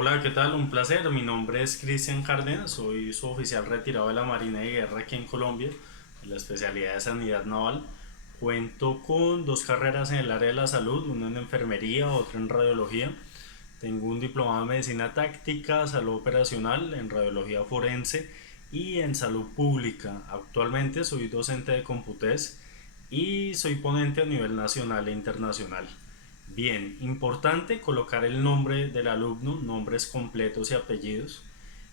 Hola, ¿qué tal? Un placer. Mi nombre es Cristian Cárdenas, soy su oficial retirado de la Marina de Guerra aquí en Colombia, en la especialidad de Sanidad Naval. Cuento con dos carreras en el área de la salud, una en enfermería, otra en radiología. Tengo un diplomado en medicina táctica, salud operacional, en radiología forense y en salud pública. Actualmente soy docente de Computés y soy ponente a nivel nacional e internacional. Bien, importante colocar el nombre del alumno, nombres completos y apellidos,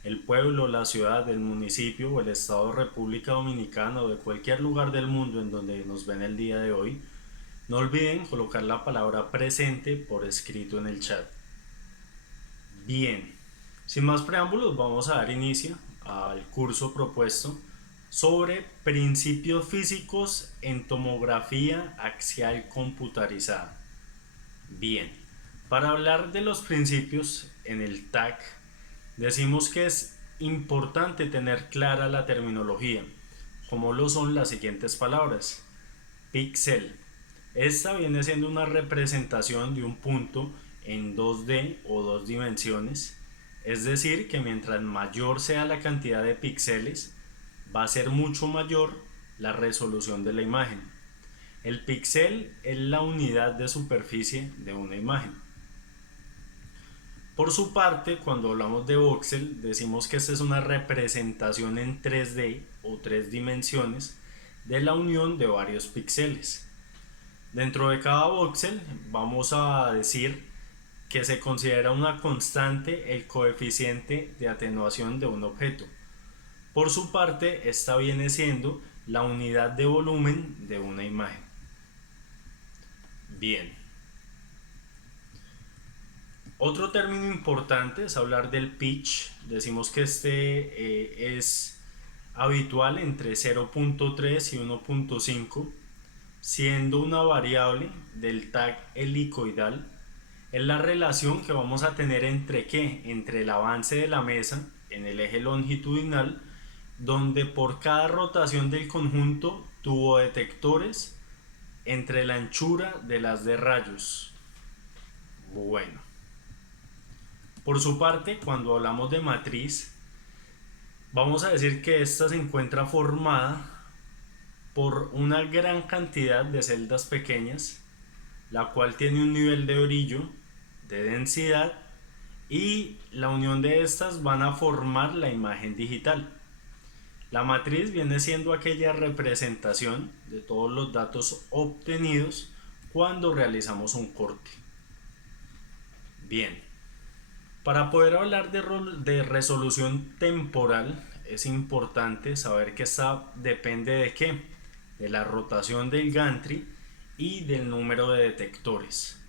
el pueblo, la ciudad, el municipio o el estado de República Dominicana o de cualquier lugar del mundo en donde nos ven el día de hoy. No olviden colocar la palabra presente por escrito en el chat. Bien, sin más preámbulos vamos a dar inicio al curso propuesto sobre principios físicos en tomografía axial computarizada. Bien, para hablar de los principios en el TAC, decimos que es importante tener clara la terminología, como lo son las siguientes palabras. Píxel. Esta viene siendo una representación de un punto en 2D o dos dimensiones, es decir, que mientras mayor sea la cantidad de píxeles, va a ser mucho mayor la resolución de la imagen. El píxel es la unidad de superficie de una imagen. Por su parte, cuando hablamos de voxel, decimos que esta es una representación en 3D o tres dimensiones de la unión de varios píxeles. Dentro de cada voxel vamos a decir que se considera una constante el coeficiente de atenuación de un objeto. Por su parte, esta viene siendo la unidad de volumen de una imagen. Bien. Otro término importante es hablar del pitch. Decimos que es habitual entre 0.3 y 1.5, siendo una variable del tag helicoidal. Es la relación que vamos a tener entre ¿qué? Entre el avance de la mesa en el eje longitudinal, donde por cada rotación del conjunto tuvo detectores entre la anchura de las de rayos. Bueno, por su parte, cuando hablamos de matriz, vamos a decir que esta se encuentra formada por una gran cantidad de celdas pequeñas, la cual tiene un nivel de brillo, de densidad, y la unión de estas van a formar la imagen digital. La matriz viene siendo aquella representación de todos los datos obtenidos cuando realizamos un corte. Bien, para poder hablar de resolución temporal es importante saber que esta depende de qué, de la rotación del gantry y del número de detectores.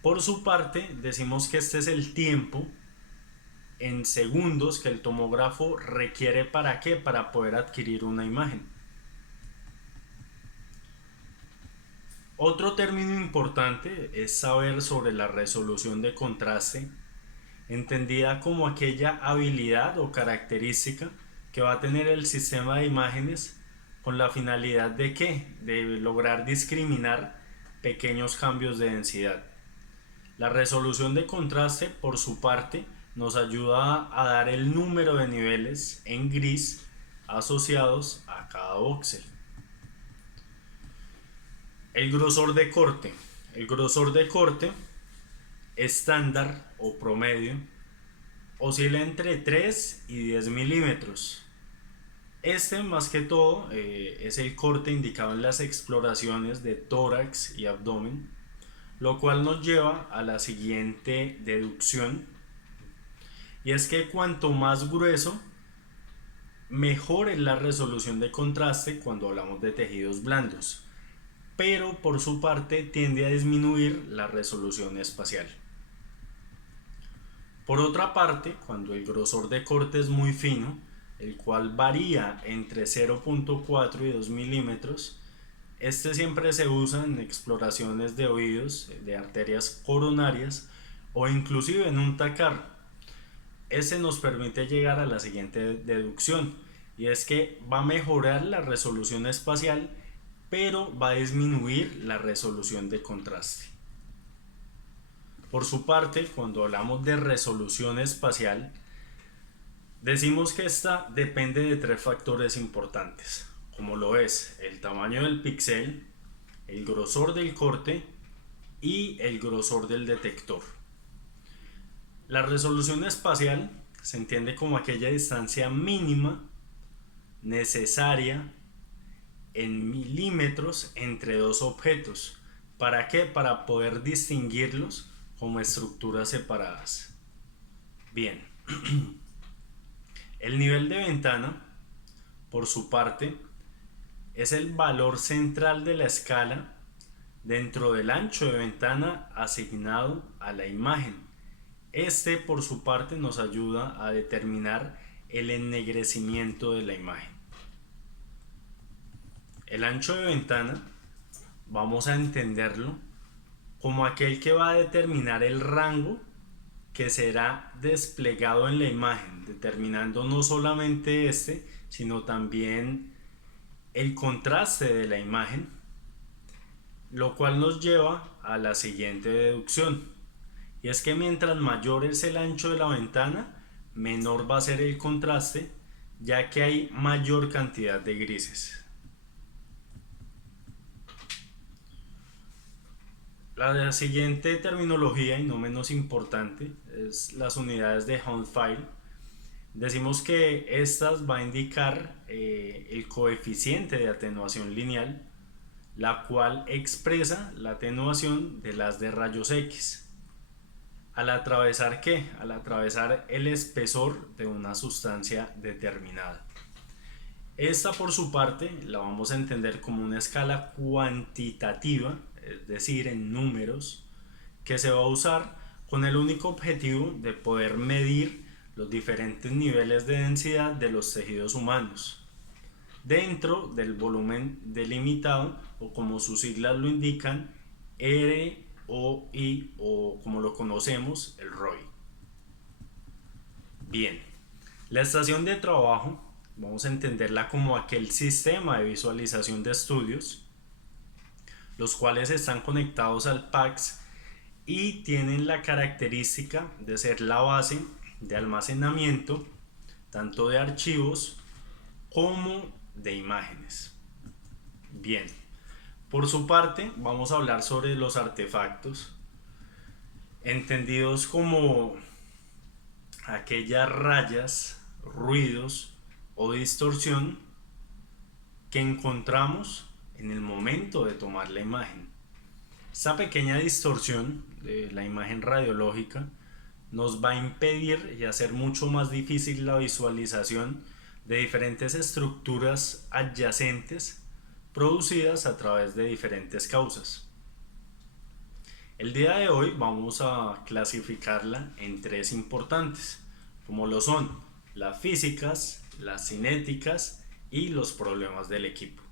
Por su parte, decimos que este es el tiempo en segundos que el tomógrafo requiere para qué, para poder adquirir una imagen. Otro término importante es saber sobre la resolución de contraste, entendida como aquella habilidad o característica que va a tener el sistema de imágenes con la finalidad de ¿qué? De lograr discriminar pequeños cambios de densidad. La resolución de contraste, por su parte, nos ayuda a dar el número de niveles en gris asociados a cada voxel. El grosor de corte. El grosor de corte estándar o promedio oscila entre 3 y 10 milímetros. Este más que todo es el corte indicado en las exploraciones de tórax y abdomen, lo cual nos lleva a la siguiente deducción, y es que cuanto más grueso, mejor es la resolución de contraste cuando hablamos de tejidos blandos, pero por su parte tiende a disminuir la resolución espacial. Por otra parte, cuando el grosor de corte es muy fino, el cual varía entre 0.4 y 2 milímetros, este siempre se usa en exploraciones de oídos, de arterias coronarias o inclusive en un tacar. Ese nos permite llegar a la siguiente deducción, y es que va a mejorar la resolución espacial, pero va a disminuir la resolución de contraste. Por su parte, cuando hablamos de resolución espacial, decimos que esta depende de tres factores importantes, como lo es el tamaño del píxel, el grosor del corte y el grosor del detector. La resolución espacial se entiende como aquella distancia mínima necesaria en milímetros entre dos objetos. ¿Para qué? Para poder distinguirlos como estructuras separadas. Bien, el nivel de ventana, por su parte, es el valor central de la escala dentro del ancho de ventana asignado a la imagen. Este, por su parte, nos ayuda a determinar el ennegrecimiento de la imagen. El ancho de ventana vamos a entenderlo como aquel que va a determinar el rango que será desplegado en la imagen, determinando no solamente este, sino también el contraste de la imagen, lo cual nos lleva a la siguiente deducción, y es que mientras mayor es el ancho de la ventana, menor va a ser el contraste, ya que hay mayor cantidad de grises. La siguiente terminología, y no menos importante, es las unidades de Hounsfield. Decimos que estas va a indicar el coeficiente de atenuación lineal, la cual expresa la atenuación del haz de rayos X. ¿Al atravesar qué? Al atravesar el espesor de una sustancia determinada. Esta, por su parte, la vamos a entender como una escala cuantitativa, es decir, en números, que se va a usar con el único objetivo de poder medir los diferentes niveles de densidad de los tejidos humanos dentro del volumen delimitado, o como sus siglas lo indican, ROI, o como lo conocemos, el ROI. Bien, la estación de trabajo vamos a entenderla como aquel sistema de visualización de estudios, los cuales están conectados al PACS y tienen la característica de ser la base de almacenamiento tanto de archivos como de imágenes. Bien, por su parte vamos a hablar sobre los artefactos, entendidos como aquellas rayas, ruidos o distorsión que encontramos en el momento de tomar la imagen. Esta pequeña distorsión de la imagen radiológica nos va a impedir y hacer mucho más difícil la visualización de diferentes estructuras adyacentes producidas a través de diferentes causas. El día de hoy vamos a clasificarla en tres importantes, como lo son las físicas, las cinéticas y los problemas del equipo.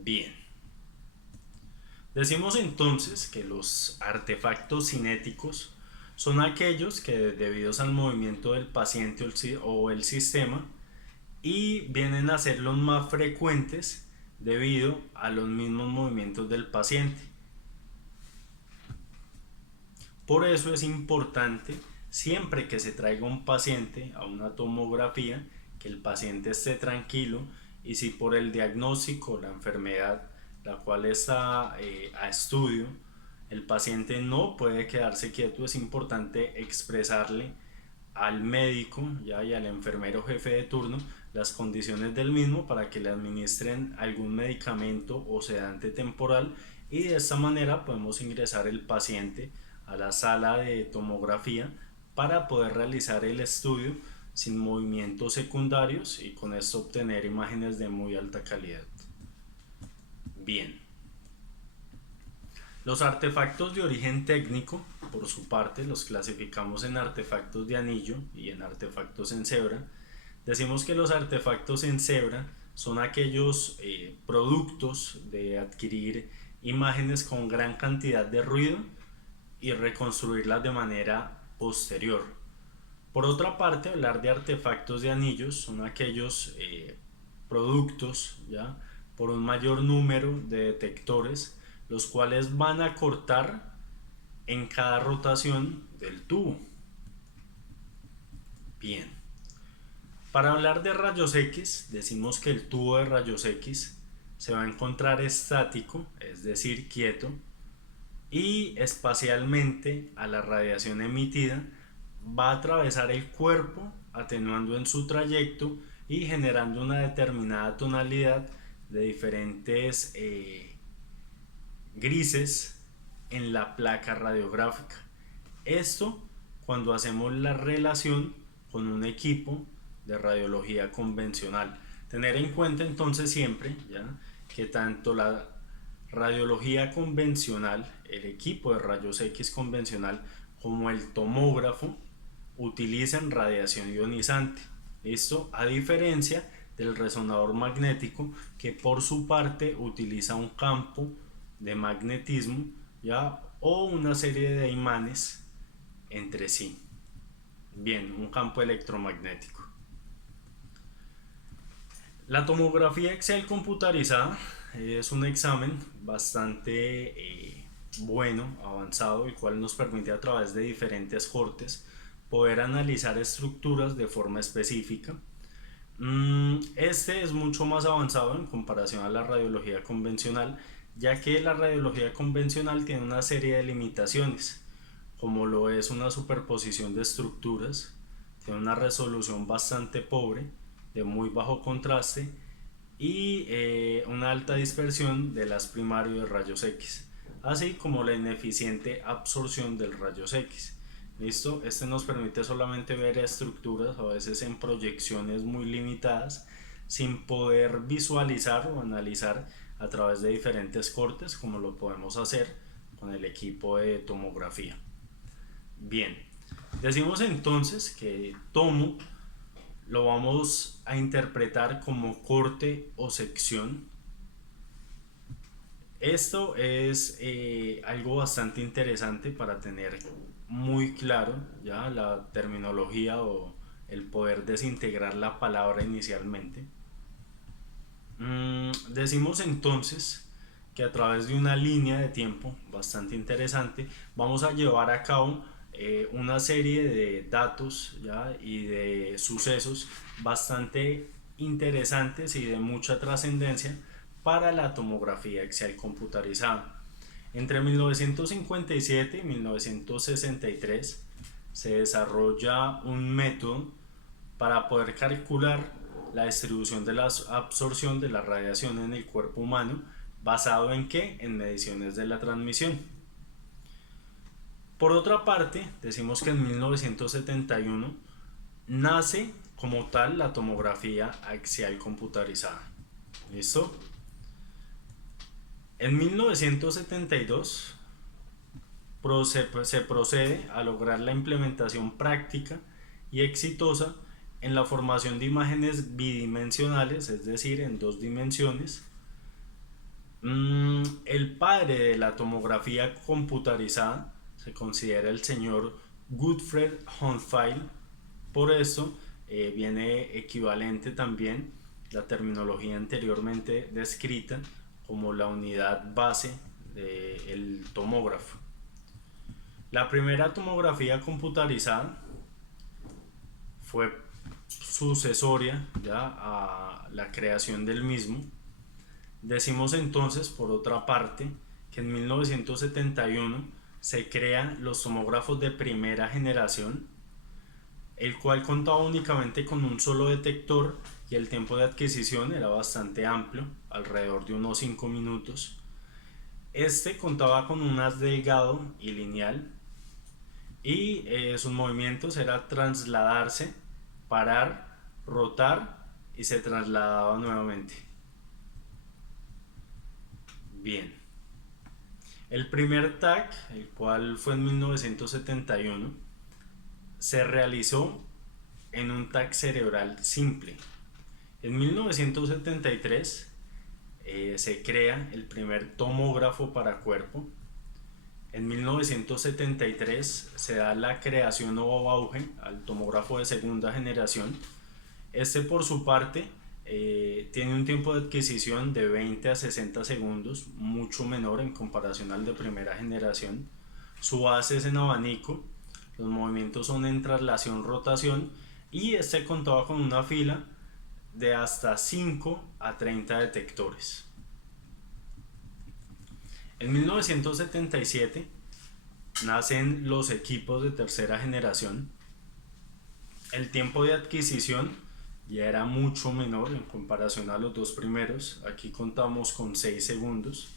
Bien, decimos entonces que los artefactos cinéticos son aquellos que, debidos al movimiento del paciente o el sistema, y vienen a ser los más frecuentes debido a los mismos movimientos del paciente. Por eso es importante, siempre que se traiga un paciente a una tomografía, que el paciente esté tranquilo, y si por el diagnóstico, la enfermedad la cual está a estudio, el paciente no puede quedarse quieto, es importante expresarle al médico ya y al enfermero jefe de turno las condiciones del mismo para que le administren algún medicamento o sedante temporal, y de esta manera podemos ingresar el paciente a la sala de tomografía para poder realizar el estudio sin movimientos secundarios y con esto obtener imágenes de muy alta calidad. Bien, los artefactos de origen técnico, por su parte, los clasificamos en artefactos de anillo y en artefactos en cebra. Decimos que los artefactos en cebra son aquellos productos de adquirir imágenes con gran cantidad de ruido y reconstruirlas de manera posterior. Por otra parte, hablar de artefactos de anillos son aquellos productos ya por un mayor número de detectores, los cuales van a cortar en cada rotación del tubo. Bien, para hablar de rayos X, decimos que el tubo de rayos X se va a encontrar estático, es decir, quieto, y espacialmente a la radiación emitida va a atravesar el cuerpo, atenuando en su trayecto y generando una determinada tonalidad de diferentes grises en la placa radiográfica. Esto cuando hacemos la relación con un equipo de radiología convencional. Tener en cuenta entonces siempre, ¿ya?, que tanto la radiología convencional, el equipo de rayos X convencional, como el tomógrafo utilizan radiación ionizante. Esto a diferencia del resonador magnético, que por su parte utiliza un campo de magnetismo, ¿ya?, o una serie de imanes entre sí. Bien, un campo electromagnético. La tomografía axial computarizada es un examen bastante bueno, avanzado, el cual nos permite a través de diferentes cortes poder analizar estructuras de forma específica. Este es mucho más avanzado en comparación a la radiología convencional, ya que la radiología convencional tiene una serie de limitaciones, como lo es una superposición de estructuras, tiene una resolución bastante pobre, de muy bajo contraste y una alta dispersión del haz primario de rayos X, así como la ineficiente absorción del rayos X. ¿Listo? Este nos permite solamente ver estructuras, a veces en proyecciones muy limitadas, sin poder visualizar o analizar a través de diferentes cortes, como lo podemos hacer con el equipo de tomografía. Bien, decimos entonces que tomo lo vamos a interpretar como corte o sección. Esto es algo bastante interesante para tener muy claro ya la terminología o el poder desintegrar la palabra inicialmente. Decimos entonces que a través de una línea de tiempo bastante interesante vamos a llevar a cabo una serie de datos, ¿ya?, y de sucesos bastante interesantes y de mucha trascendencia para la tomografía axial computarizada. Entre 1957 y 1963 se desarrolla un método para poder calcular la distribución de la absorción de la radiación en el cuerpo humano, basado en qué? En mediciones de la transmisión. Por otra parte, decimos que en 1971 nace como tal la tomografía axial computarizada. ¿Listo? En 1972 se procede a lograr la implementación práctica y exitosa en la formación de imágenes bidimensionales, es decir, en dos dimensiones. El padre de la tomografía computarizada se considera el señor Gottfried Hohenfeld. Por esto viene equivalente también la terminología anteriormente descrita como la unidad base del tomógrafo. La primera tomografía computarizada fue sucesoria ya a la creación del mismo. Decimos entonces, por otra parte, que en 1971 se crean los tomógrafos de primera generación, el cual contaba únicamente con un solo detector y el tiempo de adquisición era bastante amplio, alrededor de unos 5 minutos. Este contaba con un haz delgado y lineal y sus movimientos era trasladarse, parar, rotar y se trasladaba nuevamente. Bien, el primer TAC, el cual fue en 1971, se realizó en un TAC cerebral simple. En 1973 se crea el primer tomógrafo para cuerpo. En 1973 se da la creación o auge al tomógrafo de segunda generación. Este, por su parte, tiene un tiempo de adquisición de 20 a 60 segundos, mucho menor en comparación al de primera generación. Su base es en abanico, los movimientos son en traslación-rotación y este contaba con una fila de hasta 5 a 30 detectores. En 1977 nacen los equipos de tercera generación. El tiempo de adquisición ya era mucho menor en comparación a los dos primeros. Aquí contamos con 6 segundos.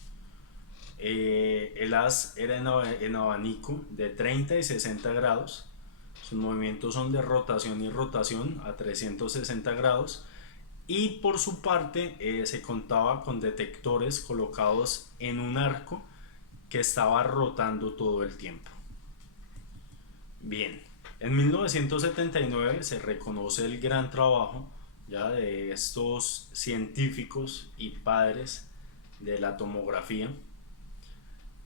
El haz era en abanico de 30 y 60 grados. Sus movimientos son de rotación y rotación a 360 grados. Y por su parte se contaba con detectores colocados en un arco que estaba rotando todo el tiempo. Bien, en 1979 se reconoce el gran trabajo ya de estos científicos y padres de la tomografía,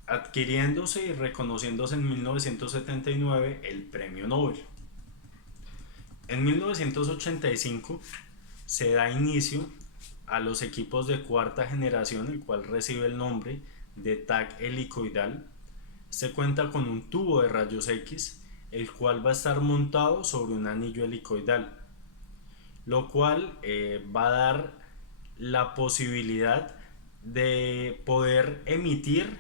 adquiriéndose y reconociéndose en 1979 el premio Nobel. En 1985 se da inicio a los equipos de cuarta generación, el cual recibe el nombre de TAC helicoidal. Se cuenta con un tubo de rayos X, el cual va a estar montado sobre un anillo helicoidal, lo cual va a dar la posibilidad de poder emitir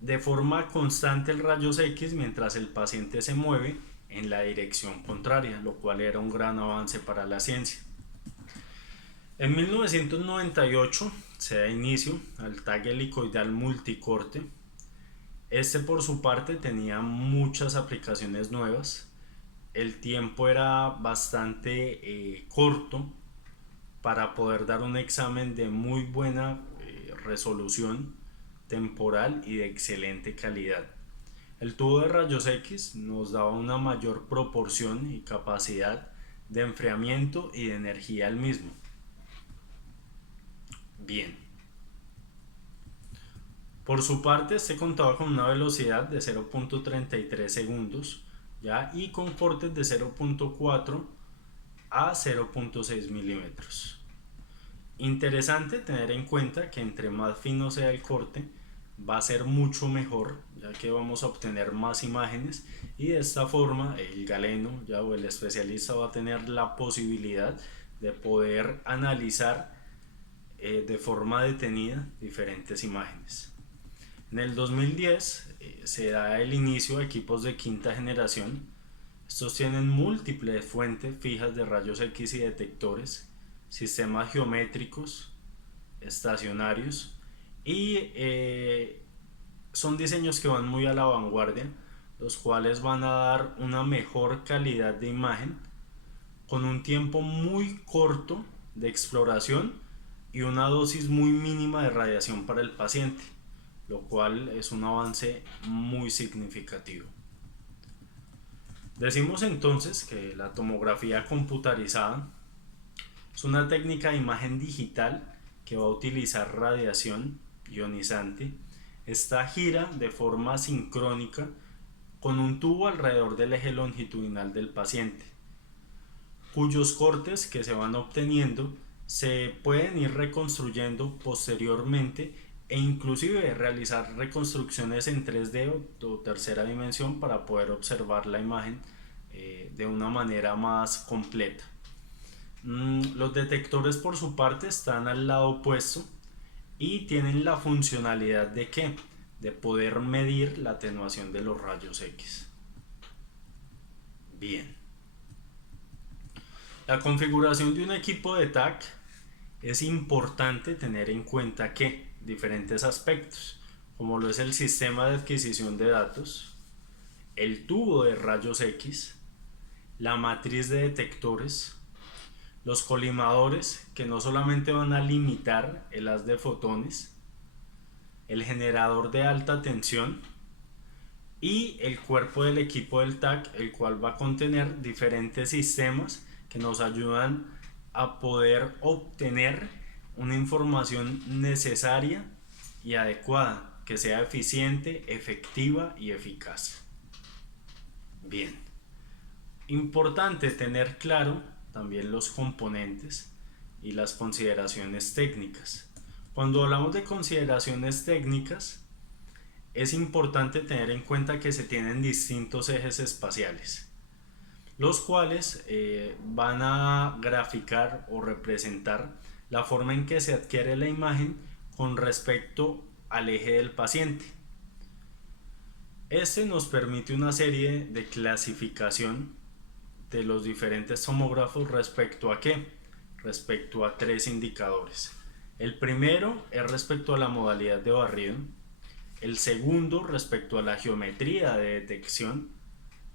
de forma constante el rayos X mientras el paciente se mueve en la dirección contraria, lo cual era un gran avance para la ciencia. En 1998 se da inicio al TAC helicoidal multicorte. Este por su parte tenía muchas aplicaciones nuevas. El tiempo era bastante corto para poder dar un examen de muy buena resolución temporal y de excelente calidad. El tubo de rayos X nos daba una mayor proporción y capacidad de enfriamiento y de energía al mismo. Bien. Por su parte, este contaba con una velocidad de 0.33 segundos, ¿ya? Y con cortes de 0.4 a 0.6 milímetros. Interesante tener en cuenta que entre más fino sea el corte, va a ser mucho mejor, ya que vamos a obtener más imágenes y de esta forma el galeno ya o el especialista va a tener la posibilidad de poder analizar de forma detenida diferentes imágenes. En el 2010 se da el inicio de equipos de quinta generación. Estos tienen múltiples fuentes fijas de rayos X y detectores, sistemas geométricos, estacionarios y son diseños que van muy a la vanguardia, los cuales van a dar una mejor calidad de imagen con un tiempo muy corto de exploración y una dosis muy mínima de radiación para el paciente, lo cual es un avance muy significativo. Decimos entonces que la tomografía computarizada es una técnica de imagen digital que va a utilizar radiación ionizante. Esta gira de forma sincrónica con un tubo alrededor del eje longitudinal del paciente, cuyos cortes que se van obteniendo se pueden ir reconstruyendo posteriormente e inclusive realizar reconstrucciones en 3D o tercera dimensión para poder observar la imagen de una manera más completa. Los detectores por su parte están al lado opuesto y tienen la funcionalidad de ¿qué? De poder medir la atenuación de los rayos X. Bien. La configuración de un equipo de TAC es importante tener en cuenta que diferentes aspectos, como lo es el sistema de adquisición de datos, el tubo de rayos X, la matriz de detectores, los colimadores que no solamente van a limitar el haz de fotones, el generador de alta tensión y el cuerpo del equipo del TAC, el cual va a contener diferentes sistemas que nos ayudan a poder obtener una información necesaria y adecuada, que sea eficiente, efectiva y eficaz. Bien, importante tener claro también los componentes y las consideraciones técnicas. Cuando hablamos de consideraciones técnicas, es importante tener en cuenta que se tienen distintos ejes espaciales, los cuales van a graficar o representar la forma en que se adquiere la imagen con respecto al eje del paciente. Este nos permite una serie de clasificación de los diferentes tomógrafos respecto a qué? Respecto a tres indicadores. El primero es respecto a la modalidad de barrido, el segundo respecto a la geometría de detección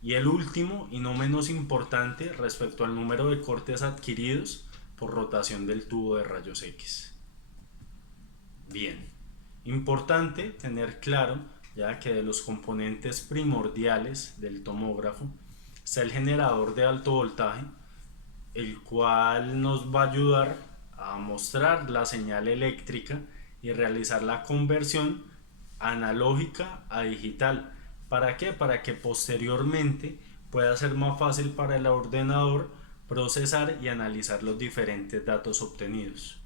y el último y no menos importante respecto al número de cortes adquiridos por rotación del tubo de rayos X. Bien, importante tener claro ya que de los componentes primordiales del tomógrafo está el generador de alto voltaje, el cual nos va a ayudar a mostrar la señal eléctrica y realizar la conversión analógica a digital. ¿Para qué? Para que posteriormente pueda ser más fácil para el ordenador procesar y analizar los diferentes datos obtenidos.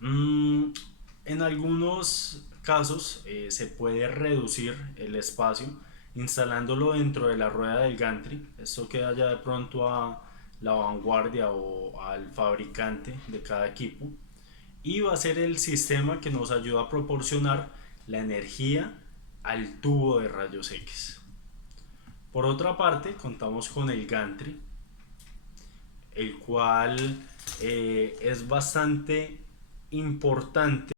En algunos casos se puede reducir el espacio instalándolo dentro de la rueda del gantry. Esto queda ya de pronto a la vanguardia o al fabricante de cada equipo, y va a ser el sistema que nos ayuda a proporcionar la energía al tubo de rayos X. Por otra parte, contamos con el gantry, el cual es bastante importante